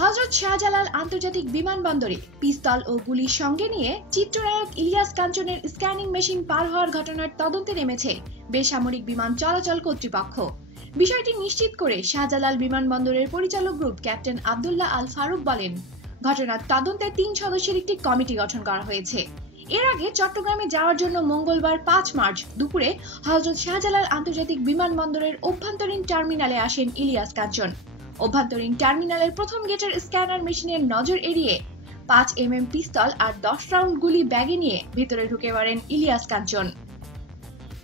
হজরত শাহজালাল আন্তর্জাতিক বিমানবন্দরে পিস্তল ও গুলির সঙ্গে নিয়ে চিত্রনায়ক ইলিয়াস কাঞ্চনের স্ক্যানিং মেশিন পার হওয়ার ঘটনার তদন্তে নেমেছে বেসামরিক বিমান চলাচল কর্তৃপক্ষ। বিষয়টি নিশ্চিত করে শাহজালাল বিমানবন্দরের পরিচালক গ্রুপ ক্যাপ্টেন আবদুল্লাহ আল ফারুক বলেন, ঘটনার তদন্তে তিন সদস্যের একটি কমিটি গঠন করা হয়েছে। এর আগে চট্টগ্রামে যাওয়ার জন্য মঙ্গলবার পাঁচ মার্চ দুপুরে হজরত শাহজালাল আন্তর্জাতিক বিমানবন্দরের অভ্যন্তরীণ টার্মিনালে আসেন ইলিয়াস কাঞ্চন। অভ্যন্তরীণ টার্মিনালের প্রথম গেটের স্ক্যানার মেশিনের নজর এড়িয়ে পাঁচ এম এম পিস্তল আর দশ রাউন্ড গুলি ব্যাগে নিয়ে ভেতরে ঢুকে পড়েন ইলিয়াস কাঞ্চন।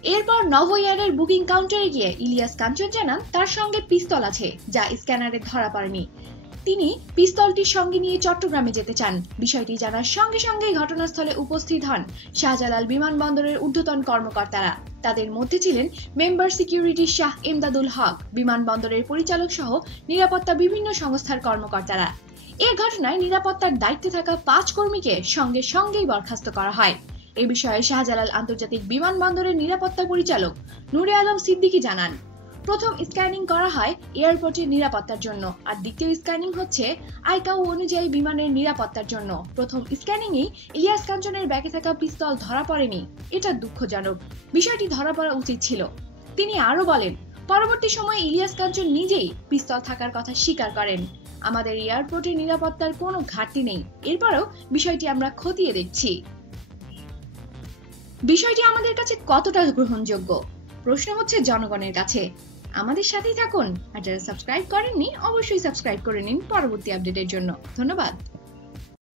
এরপর নভোয়ারের বুকিং কাউন্টারে গিয়ে ইলিয়াস কাঞ্চন জানান, তার সঙ্গে পিস্তল আছে, যা স্ক্যানারে ধরা পড়েনি। তিনি পিস্তলটির সঙ্গে নিয়ে চট্টগ্রামে যেতে চান। বিষয়টি জানার সঙ্গে সঙ্গেই ঘটনাস্থলে উপস্থিত হন শাহজালাল বিমানবন্দরের ঊর্ধ্বতন কর্মকর্তারা। তাদের মধ্যে ছিলেন মেম্বার সিকিউরিটি শাহ এমদাদুল হক, বিমানবন্দরের পরিচালক সহ নিরাপত্তা বিভিন্ন সংস্থার কর্মকর্তারা। এ ঘটনায় নিরাপত্তার দায়িত্বে থাকা পাঁচ কর্মীকে সঙ্গে সঙ্গেই বরখাস্ত করা হয়। এ বিষয়ে শাহজালাল আন্তর্জাতিক বিমানবন্দরের নিরাপত্তা পরিচালক নুরে আলম সিদ্দিকী জানান। প্রথম স্ক্যানিং করা হয় এয়ারপোর্টের নিরাপত্তার জন্য, আর দ্বিতীয় স্ক্যানিং হচ্ছে আইকাউ অনুযায়ী বিমানের নিরাপত্তার জন্য। প্রথম স্ক্যানিংয়েই ইলিয়াস কাঞ্চনের ব্যাগে থাকা পিস্তল ধরা পড়েনি। এটা দুঃখজনক। বিষয়টি ধরা পড়া উচিত ছিল। তিনি আরও বলেন, পরবর্তী সময়ে ইলিয়াস কাঞ্চন নিজেই পিস্তল থাকার কথা স্বীকার করেন। আমাদের এয়ারপোর্টের নিরাপত্তার কোনো ঘাটতি নেই। এরপরও বিষয়টি আমরা খতিয়ে দেখছি। বিষয়টি আমাদের কাছে কতটা গ্রহণযোগ্য? প্রশ্ন হচ্ছে জনগণের কাছে। আমাদের সাথেই থাকুন। আর যারা সাবস্ক্রাইব করেননি, অবশ্যই সাবস্ক্রাইব করে নিন পরবর্তী আপডেটের জন্য। ধন্যবাদ।